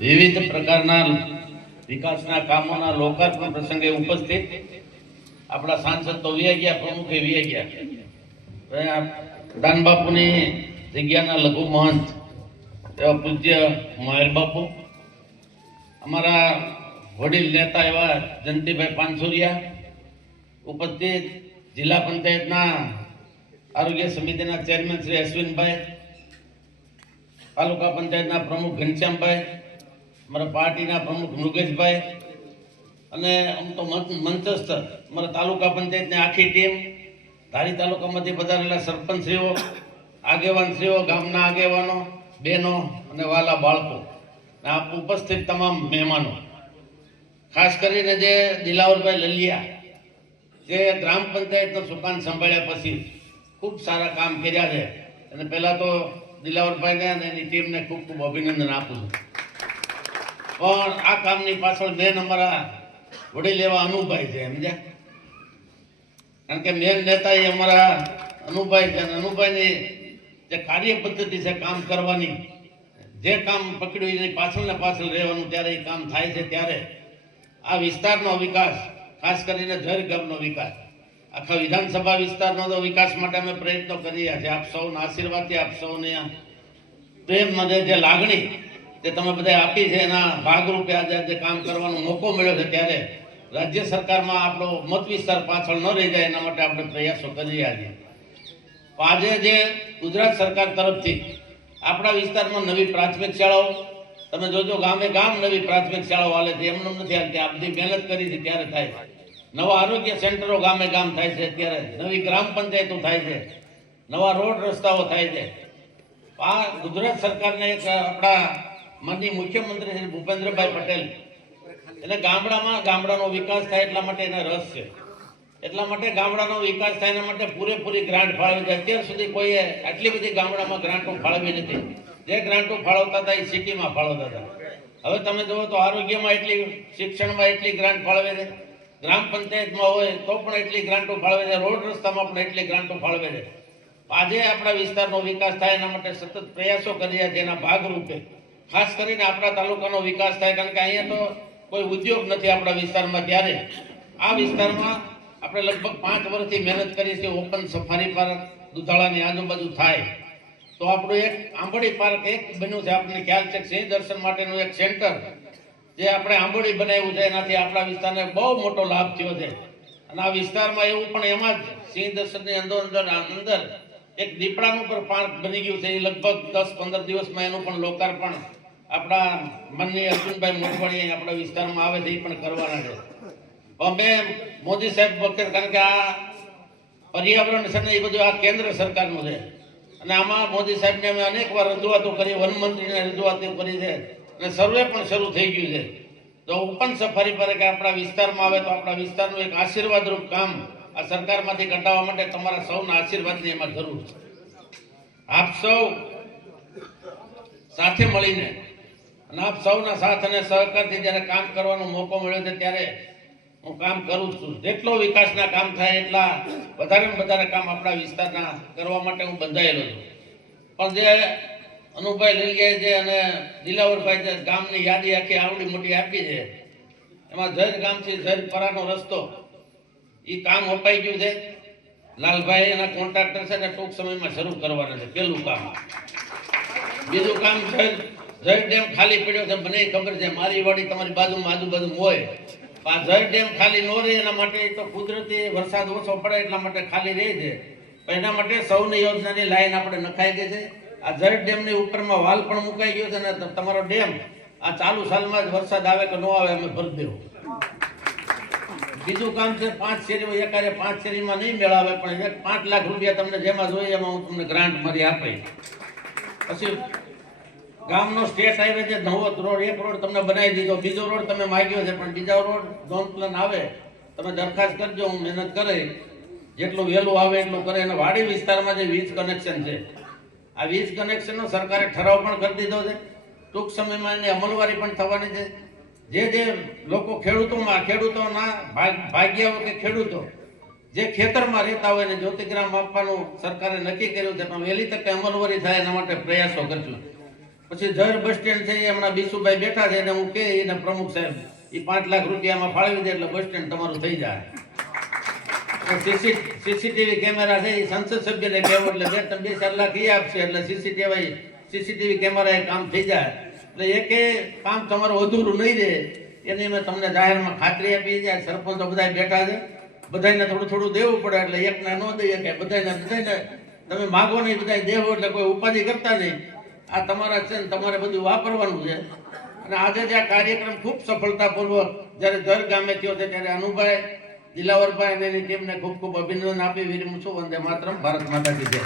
વિવિધ પ્રકારના વિકાસના કામોના લોકાર્પણ પ્રસંગે ઉપસ્થિત આપણા સાંસદ તો વી ગયા, પ્રમુખે વી ગયા. દાનબાપુની જગ્યાના લઘુ મહંત એવા પૂજ્ય માહેર બાપુ, અમારા વડીલ નેતા એવા જયંતિભાઈ પાનસુરિયા ઉપસ્થિત, જિલ્લા પંચાયતના આરોગ્ય સમિતિના ચેરમેન શ્રી અશ્વિનભાઈ, તાલુકા પંચાયતના પ્રમુખ ઘનશ્યામભાઈ, અમારા પાર્ટીના પ્રમુખ મૃગેશભાઈ, અને આમ તો મંચસ્થ અમારા તાલુકા પંચાયતની આખી ટીમ, ધારી તાલુકામાંથી પધારેલા સરપંચશ્રીઓ, આગેવાનશ્રીઓ, ગામના આગેવાનો, બહેનો અને વાલા બાળકો, આપ ઉપસ્થિત તમામ મહેમાનો, ખાસ કરીને જે દિલાવરભાઈ લલિયા જે ગ્રામ પંચાયતનો સુકાન સંભાળ્યા પછી ખૂબ સારા કામ કર્યા છે, અને પહેલાં તો દિલાવરભાઈને અને એની ટીમને ખૂબ ખૂબ અભિનંદન આપું છું. પણ આ કામની પાછળ મેન અમારા વડીલ એવા અનુભાઈ છે, સમજ્યા? કારણ કે મેન નેતા એ અમારા અનુભાઈ છે, અને અનુભાઈની જે કાર્ય પદ્ધતિ છે કામ કરવાની, જે કામ પકડ્યું એની પાછળ ને પાછળ રહેવાનું, ત્યારે એ કામ થાય છે. ત્યારે આ વિસ્તારનો વિકાસ, ખાસ કરીને ઝર ગામનો વિકાસ, આખા વિધાનસભા વિસ્તારનો તો વિકાસ માટે અમે પ્રયત્નો કરી રહ્યા છીએ. આપ સૌના આશીર્વાદથી, આપ સૌને પ્રેમ અને જે લાગણી જે તમે બધા આપી છે, એના ભાગરૂપે આજે જે કામ કરવાનો મોકો મળ્યો છે, ત્યારે રાજ્ય સરકારમાં આપણો મત વિસ્તાર પાછળ ન રહી જાય એના માટે આપણે પ્રયાસો કરી રહ્યા છીએ. આજે જે ગુજરાત સરકાર તરફથી આપણા વિસ્તારમાં નવી પ્રાથમિક શાળાઓ, તમે જોજો ગામે ગામ નવી પ્રાથમિક શાળાઓ હાલે છે, એમનું નથી હાલતી. આ બધી મહેનત કરી છે ત્યારે થાય છે. નવા આરોગ્ય સેન્ટરો ગામે ગામ થાય છે, અત્યારે નવી ગ્રામ પંચાયતો થાય છે, નવા રોડ રસ્તાઓ થાય છે. આ ગુજરાત સરકારને એક આપણા માનનીય મુખ્યમંત્રી શ્રી ભૂપેન્દ્રભાઈ પટેલ, એને ગામડાનો વિકાસ થાય એટલા માટે એને રસ છે. એટલા માટે ગામડાનો વિકાસ થાય એના માટે પૂરેપૂરી ગ્રાન્ટ ફાળવી છે. અત્યાર સુધી કોઈએ આટલી બધી ગામડામાં ગ્રાન્ટો ફાળવી નથી. જે ગ્રાન્ટો ફાળવતા હતા એ સિટીમાં ફાળવતા હતા. હવે તમે જુઓ તો આરોગ્યમાં એટલી, શિક્ષણમાં એટલી ગ્રાન્ટ ફાળવે છે, ગ્રામ પંચાયતમાં હોય તો પણ એટલી ગ્રાન્ટો ફાળવે છે, રોડ રસ્તામાં પણ એટલી ગ્રાન્ટો ફાળવે છે. આજે આપણા વિસ્તારનો વિકાસ થાય એના માટે સતત પ્રયાસો કરી રહ્યા છે. એના ભાગરૂપે ખાસ કરીને આપણા તાલુકાનો વિકાસ થાય, કારણ કે અહીંયા તો કોઈ ઉદ્યોગ નથી આપણા વિસ્તારમાં. ત્યારે આ વિસ્તારમાં આપણે લગભગ 5 વર્ષથી મહેનત કરી છે. ઓપન સફારી પાર્ક દુધાળાની આજુબાજુ થાય તો આપણું એક આંબોડી પાર્ક એક બન્યું છે. આપણને ખ્યાલ છે સિંહ દર્શન માટેનું એક સેન્ટર જે આપણે આંબોડી બનાવ્યું છે, એનાથી આપણા વિસ્તારને બહુ મોટો લાભ થયો છે. અને આ વિસ્તારમાં એવું પણ એમાં જ સિંહ દર્શનની અંદર એક દીપડાનું પણ પાર્ક બની ગયું છે. એ લગભગ 10-15 દિવસમાં એનું પણ લોકાર્પણ આપણા માનનીય અર્જુનભાઈ મોઢવાણી આપણા વિસ્તારમાં આવે છે, એ પણ કરવાના છે. અમે મોદી સાહેબ વખતે, કારણ કે આ પર્યાવરણ છે ને એ બધું આ કેન્દ્ર સરકારનું છે, અને આમાં મોદી સાહેબને અમે અનેક વાર રજૂઆતો કરી, વનમંત્રીને રજૂઆતો કરી છે, અને સર્વે પણ શરૂ થઈ ગયું છે. તો ઓપન સફારી પર કે આપણા વિસ્તારમાં આવે તો આપણા વિસ્તારનું એક આશીર્વાદરૂપ કામ આ સરકારમાંથી કઢાવવા માટે તમારા સૌના આશીર્વાદની એમાં જરૂર છે. આપ સૌ સાથે મળીને અને આપ સૌના સાથ અને સહકારથી જ્યારે કામ કરવાનો મોકો મળ્યો છે, ત્યારે હું કામ કરું છું. જેટલો વિકાસના કામ થાય એટલા વધારે કામ આપણા વિસ્તારના કરવા માટે હું બંધાયેલો છું. પણ જે અનુભાઈ લલિયાએ જે અને દિલાવરભાઈ જે ગામની યાદી આખી આવડી મોટી આપી છે, એમાં જજ ગામથી જજ પરાનો રસ્તો એ કામ અપાઈ ગયું છે. લાલભાઈ એના કોન્ટ્રાક્ટર છે ને ટૂંક સમયમાં શરૂ કરવાના છે પેલું કામ. બીજું કામ જય ડેમ ખાલી પડ્યો છે, મને ખબર છે. મારી વાડી તમારી બાજુમાં આજુબાજુ હોય, આ જય ડેમ ખાલી ન રહે એના માટે તો કુદરતી વરસાદ ઓછો પડે એટલા માટે ખાલી રહે છે. એના માટે સૌની યોજનાની લાઈન આપણે નખાઈ ગઈ છે. આ જય ડેમની ઉપરમાં વાલ પણ મુકાઈ ગયો છે, ને તમારો ડેમ આ ચાલુ સાલમાં જ વરસાદ આવે કે ન આવે અમે ભરી દેવું. બીજું કામ છે 5 શેરીઓ, એકારે 5 શેરીમાં નહીં મેળાવે, પણ 5 લાખ રૂપિયા તમને જેમાં જોઈએ એમાં હું તમને ગ્રાન્ટ મારી આપી. પછી ગામનો સ્ટેટ હાઈવે છે, નવો રોડ, એક રોડ તમને બનાવી દીધો, બીજો રોડ તમે માગ્યો છે, પણ બીજા રોડ ઝોન પ્લાન આવે તમે દરખાસ્ત કરજો, હું મહેનત કરે જેટલું વહેલું આવે એટલું કરે. અને વાડી વિસ્તારમાં જે વીજ કનેક્શન છે, આ વીજ કનેક્શનનો સરકારે ઠરાવ પણ કરી દીધો છે. ટૂંક સમયમાં એની અમલવારી પણ થવાની છે. જે લોકો ખેડૂતોના ભાગ્યાઓ કે ખેડૂતો જે ખેતરમાં રહેતા હોય ને જ્યોતિગ્રામ આપવાનું સરકારે નક્કી કર્યું છે, પણ વહેલી તકે અમલવારી થાય એના માટે પ્રયાસો કરશું. પછી જર બસ સ્ટેન્ડ છે એ હમણાં બીસુભાઈ બેઠા છે એને હું કે એના પ્રમુખ સાહેબ એ 5 લાખ રૂપિયામાં ફાળવી દે એટલે બસ સ્ટેન્ડ તમારું થઈ જાય. સીસીટીવી કેમેરા છે એ સંસદ સભ્યને કહેવું એટલે 2-4 લાખ એ આપશે એટલે સીસીટીવી કેમેરા એ કામ થઈ જાય. એટલે એકે કામ તમારું અધૂરું નહીં રહે એની મેં તમને જાહેરમાં ખાતરી આપી. જાય સરપંચો બધા બેઠા છે, બધાને થોડું થોડું દેવું પડે એટલે એકને ન દઈએ કે બધાને તમે માગો નહીં બધા દેવો એટલે કોઈ ઉપાધિ કરતા નહીં. આ તમારા છે ને તમારે બધું વાપરવાનું છે. અને આજે જે આ કાર્યક્રમ ખૂબ સફળતાપૂર્વક જ્યારે દર ગામે થયો છે ત્યારે અનુભાઈ દિલાવરભાઈ અને એની ટીમને ખૂબ ખૂબ અભિનંદન આપી વિરમું છું. વંદે માતરમ. ભારત માતા કી જય.